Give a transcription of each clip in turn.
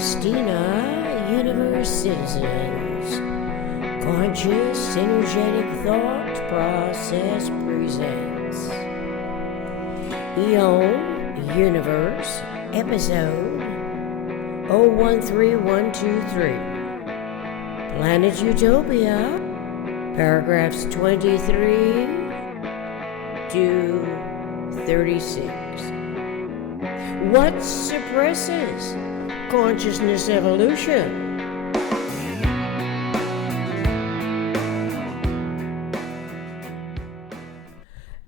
Christina, Universe Citizens. Conscious, energetic thought process presents EON Universe, episode 013123. Planet Utopia, paragraphs 23 to 36. What suppresses consciousness evolution?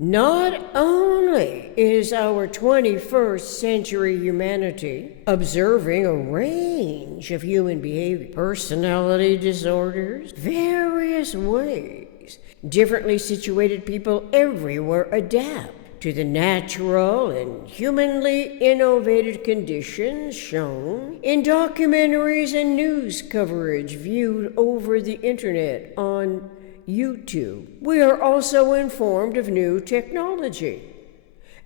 Not only is our 21st century humanity observing a range of human behavior, personality disorders, various ways differently situated people everywhere adapt to the natural and humanly innovated conditions shown in documentaries and news coverage viewed over the internet on YouTube. We are also informed of new technology,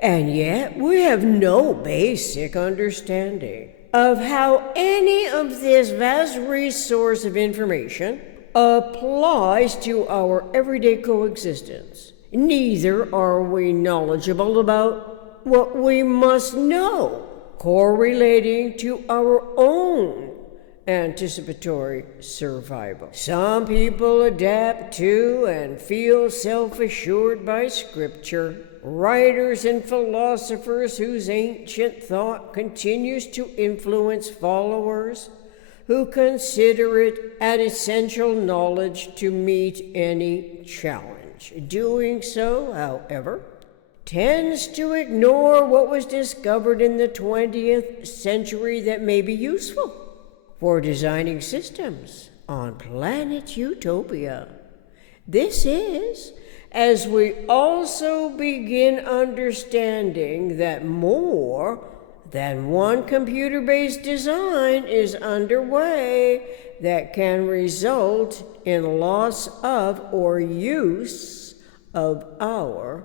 and yet we have no basic understanding of how any of this vast resource of information applies to our everyday coexistence. Neither are we knowledgeable about what we must know, correlating to our own anticipatory survival. Some people adapt to and feel self-assured by Scripture, writers and philosophers whose ancient thought continues to influence followers who consider it an essential knowledge to meet any challenge. Doing so, however, tends to ignore what was discovered in the 20th century that may be useful for designing systems on Planet Utopia. This is as we also begin understanding that more than one computer-based design is underway that can result in loss of or use of our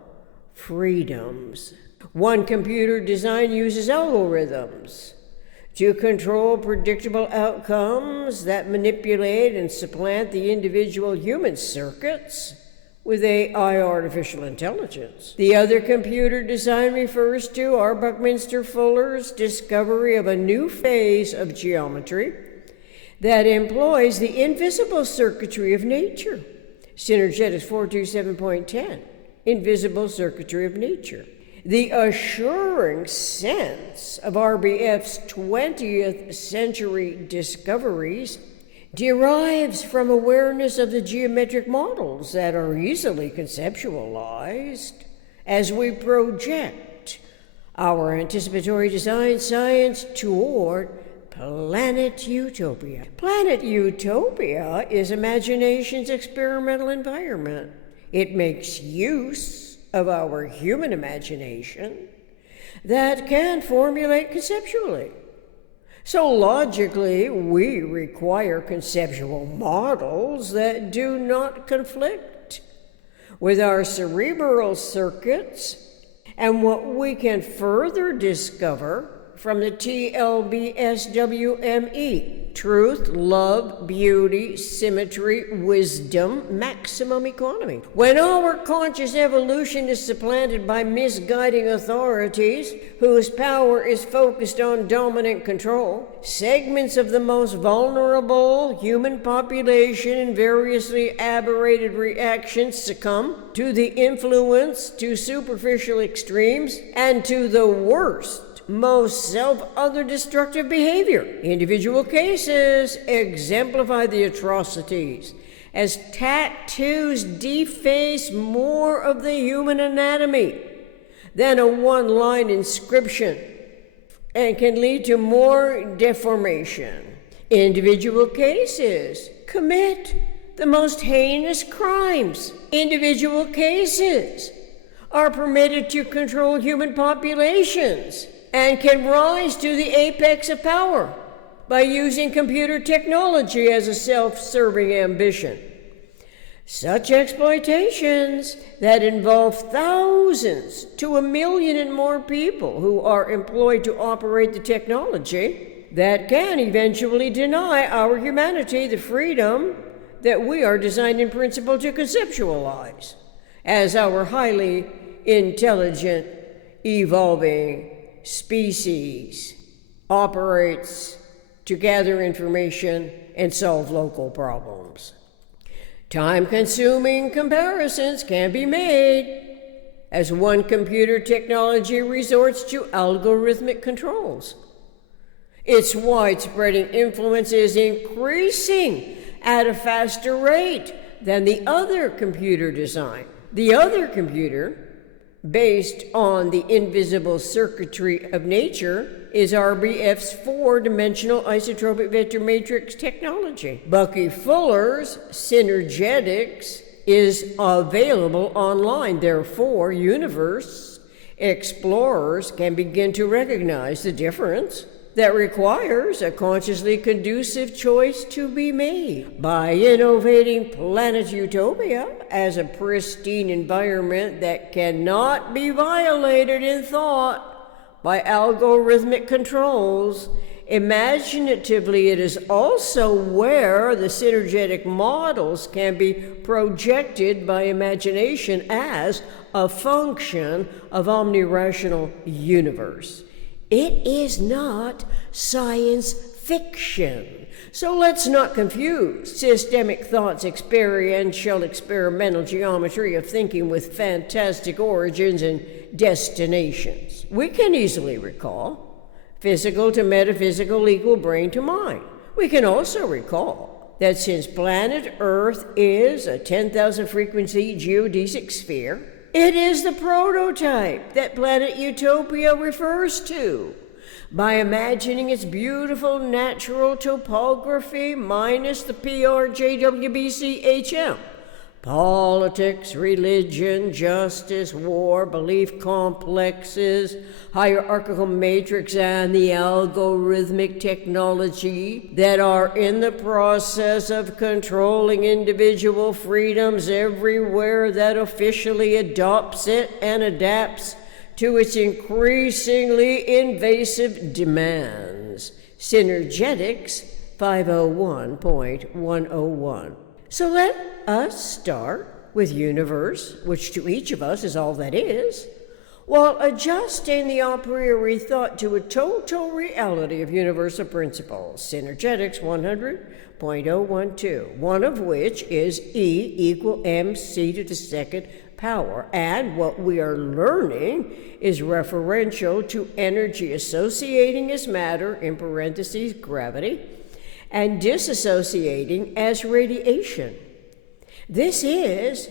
freedoms. One computer design uses algorithms to control predictable outcomes that manipulate and supplant the individual human circuits with AI artificial intelligence. The other computer design refers to R. Buckminster Fuller's discovery of a new phase of geometry that employs the invisible circuitry of nature. Synergetics 427.10, invisible circuitry of nature. The assuring sense of RBF's 20th century discoveries derives from awareness of the geometric models that are easily conceptualized as we project our anticipatory design science toward Planet Utopia. Planet Utopia is imagination's experimental environment. It makes use of our human imagination that can formulate conceptually. So logically, we require conceptual models that do not conflict with our cerebral circuits, and what we can further discover from the TLBSWME: truth, love, beauty, symmetry, wisdom, maximum economy. When our conscious evolution is supplanted by misguiding authorities whose power is focused on dominant control, segments of the most vulnerable human population in variously aberrated reactions succumb to the influence, to superficial extremes, and to the worst, most self-other destructive behavior. Individual cases exemplify the atrocities as tattoos deface more of the human anatomy than a one-line inscription and can lead to more deformation. Individual cases commit the most heinous crimes. Individual cases are permitted to control human populations and can rise to the apex of power by using computer technology as a self-serving ambition. Such exploitations that involve thousands to 1 million and more people who are employed to operate the technology that can eventually deny our humanity the freedom that we are designed in principle to conceptualize as our highly intelligent, evolving species operates to gather information and solve local problems. Time-consuming comparisons can be made as one computer technology resorts to algorithmic controls. Its widespreading influence is increasing at a faster rate than the other computer design. The other computer, based on the invisible circuitry of nature, is RBF's four-dimensional isotropic vector matrix technology. Bucky Fuller's synergetics is available online. Therefore, universe explorers can begin to recognize the difference that requires a consciously conducive choice to be made. By innovating Planet Utopia as a pristine environment that cannot be violated in thought by algorithmic controls, imaginatively it is also where the synergetic models can be projected by imagination as a function of omnirational universe. It is not science fiction. So let's not confuse systemic thought's experimental geometry of thinking with fantastic origins and destinations. We can easily recall physical to metaphysical equal brain to mind. We can also recall that since planet Earth is a 10,000 frequency geodesic sphere, it is the prototype that Planet Utopia refers to. By imagining its beautiful natural topography minus the PRJWBCHM, politics, religion, justice, war, belief complexes, hierarchical matrix, and the algorithmic technology that are in the process of controlling individual freedoms everywhere that officially adopts it and adapts to its increasingly invasive demands. Synergetics 501.101. So let us start with universe, which to each of us is all that is, while adjusting the a priori thought to a total reality of universal principles. Synergetics 100.012, one of which is E equal mc to the second power, and what we are learning is referential to energy associating as matter, in parentheses, gravity, and disassociating as radiation. This is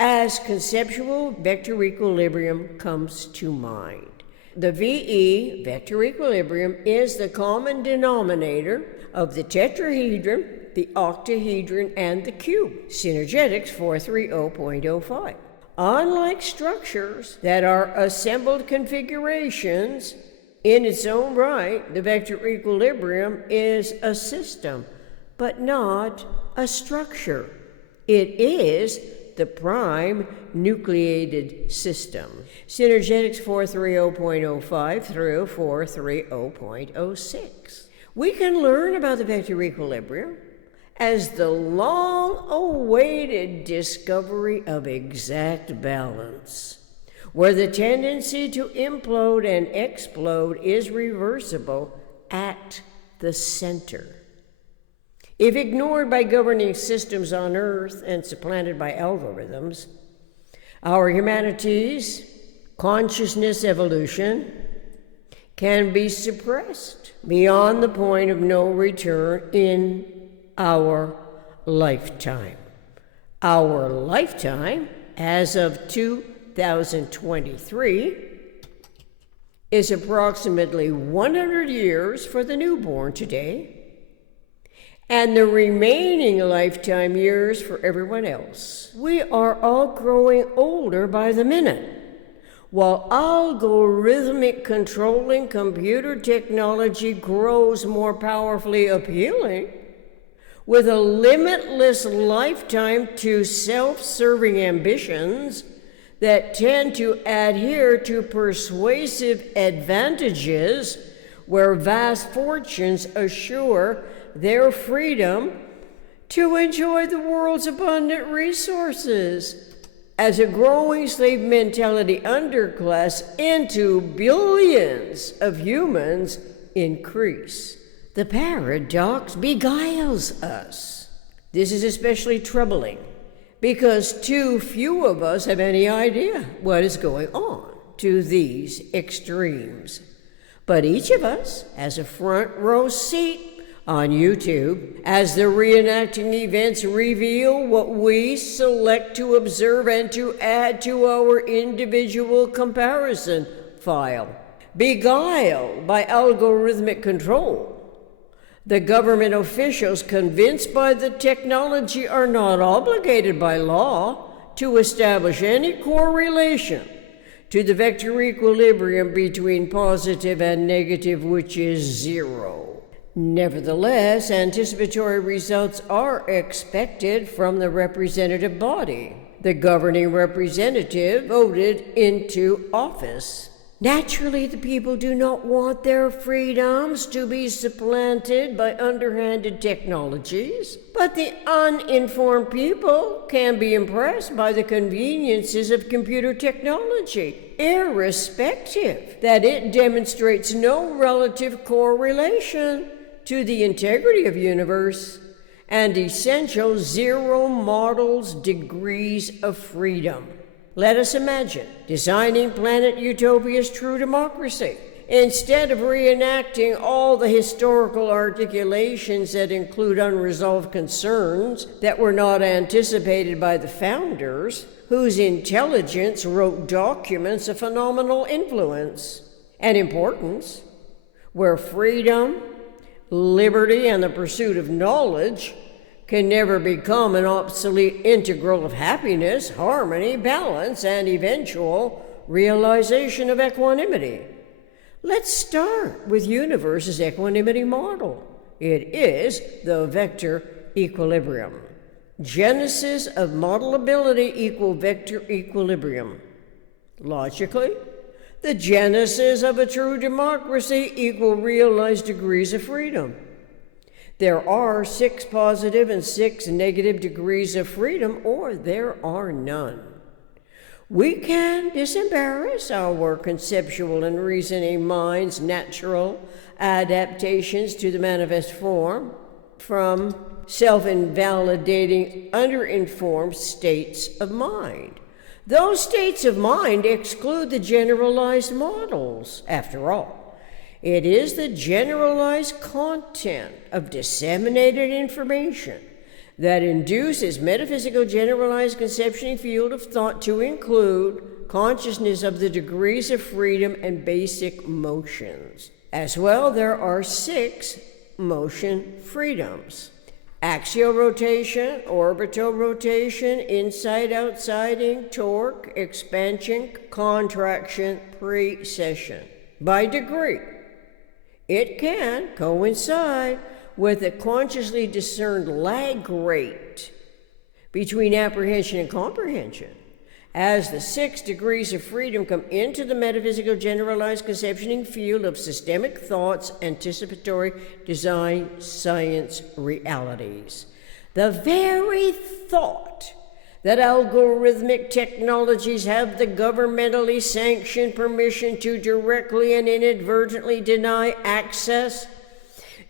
as conceptual vector equilibrium comes to mind. The VE, vector equilibrium, is the common denominator of the tetrahedron, the octahedron, and the cube. Synergetics 430.05. Unlike structures that are assembled configurations in its own right, the vector equilibrium is a system, but not a structure. It is the prime nucleated system. Synergetics 430.05 through 430.06. We can learn about the vector equilibrium as the long-awaited discovery of exact balance, where the tendency to implode and explode is reversible at the center. If ignored by governing systems on Earth and supplanted by algorithms, our humanity's consciousness evolution can be suppressed beyond the point of no return in our lifetime. Our lifetime, as of 2023, is approximately 100 years for the newborn today, and the remaining lifetime years for everyone else. We are all growing older by the minute, while algorithmic controlling computer technology grows more powerfully appealing, with a limitless lifetime to self-serving ambitions that tend to adhere to persuasive advantages where vast fortunes assure their freedom to enjoy the world's abundant resources. As a growing slave mentality underclass into billions of humans increase, the paradox beguiles us. This is especially troubling because too few of us have any idea what is going on to these extremes. But each of us has a front row seat on YouTube as the reenacting events reveal what we select to observe and to add to our individual comparison file. Beguiled by algorithmic control, the government officials convinced by the technology are not obligated by law to establish any correlation to the vector equilibrium between positive and negative, which is zero. Nevertheless, anticipatory results are expected from the representative body, the governing representative voted into office. Naturally, the people do not want their freedoms to be supplanted by underhanded technologies, but the uninformed people can be impressed by the conveniences of computer technology, irrespective that it demonstrates no relative correlation to the integrity of universe and essential zero models degrees of freedom. Let us imagine designing Planet Utopia's true democracy. Instead of reenacting all the historical articulations that include unresolved concerns that were not anticipated by the founders, whose intelligence wrote documents of phenomenal influence and importance, where freedom, liberty, and the pursuit of knowledge can never become an obsolete integral of happiness, harmony, balance, and eventual realization of equanimity. Let's start with universe's equanimity model. It is the vector equilibrium. Genesis of modelability equal vector equilibrium. Logically, the genesis of a true democracy equal realized degrees of freedom. There are 6 positive and 6 negative degrees of freedom, or there are none. We can disembarrass our conceptual and reasoning mind's natural adaptations to the manifest form from self-invalidating, underinformed states of mind. Those states of mind exclude the generalized models. After all, it is the generalized content of disseminated information that induces metaphysical generalized conceptual field of thought to include consciousness of the degrees of freedom and basic motions. As well, there are 6 motion freedoms: axial rotation, orbital rotation, inside-outsiding, torque, expansion, contraction, precession. By degree, it can coincide with a consciously discerned lag rate between apprehension and comprehension. As the 6 degrees of freedom come into the metaphysical generalized conceptioning field of systemic thoughts, anticipatory design, science, realities. The very thought that algorithmic technologies have the governmentally sanctioned permission to directly and inadvertently deny access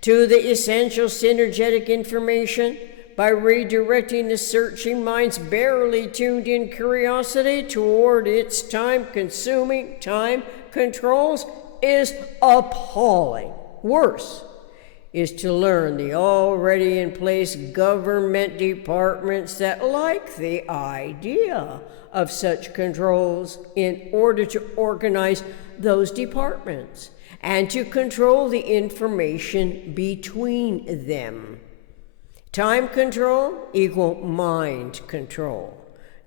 to the essential synergetic information by redirecting the searching mind's barely tuned in curiosity toward its time-consuming time controls is appalling. Worse is to learn the already in place government departments that like the idea of such controls in order to organize those departments and to control the information between them. Time control equal mind control.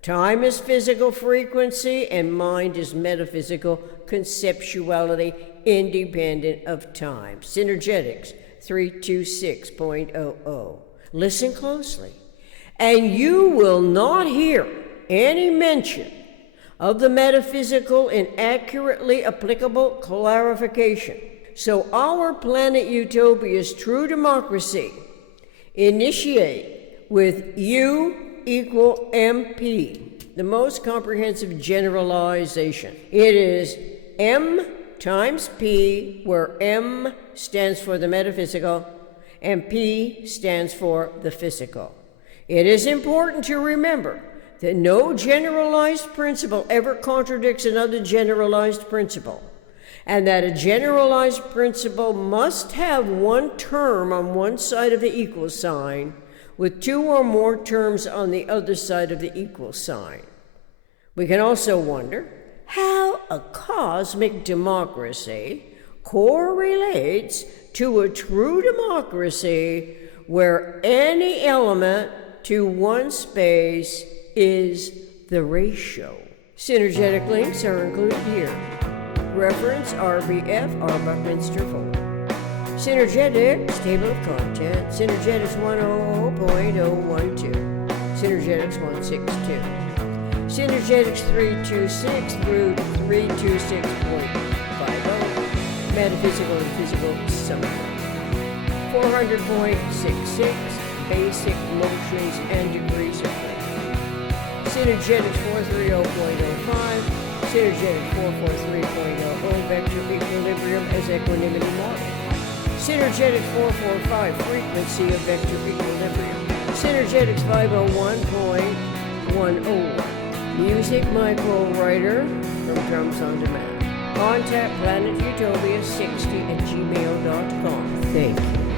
Time is physical frequency and mind is metaphysical conceptuality independent of time. Synergetics 326.00. Listen closely, and you will not hear any mention of the metaphysical in accurately applicable clarification. So our Planet Utopia's true democracy initiate with U equal MP, the most comprehensive generalization. It is M times P, where M stands for the metaphysical and P stands for the physical. It is important to remember that no generalized principle ever contradicts another generalized principle, and that a generalized principle must have one term on one side of the equal sign with two or more terms on the other side of the equal sign. We can also wonder how a cosmic democracy correlates to a true democracy where any element to one space is the ratio. Synergetic links are included here. Reference RBF or Buckminster Fuller. Synergetics, table of contents, Synergetics 100.012, Synergetics 162, Synergetics 326 through 326.50, Metaphysical and Physical Summary, 400.66, Basic Motions and Degrees of Freedom, Synergetics 430.05, Synergetics 443.00, Vector Equilibrium as Equanimity Model, Synergetics 445, Frequency of Vector Equilibrium, Synergetics 501.101, Music Michael Writer from Drums on Demand. Contact planetutopia60@gmail.com. Thank you.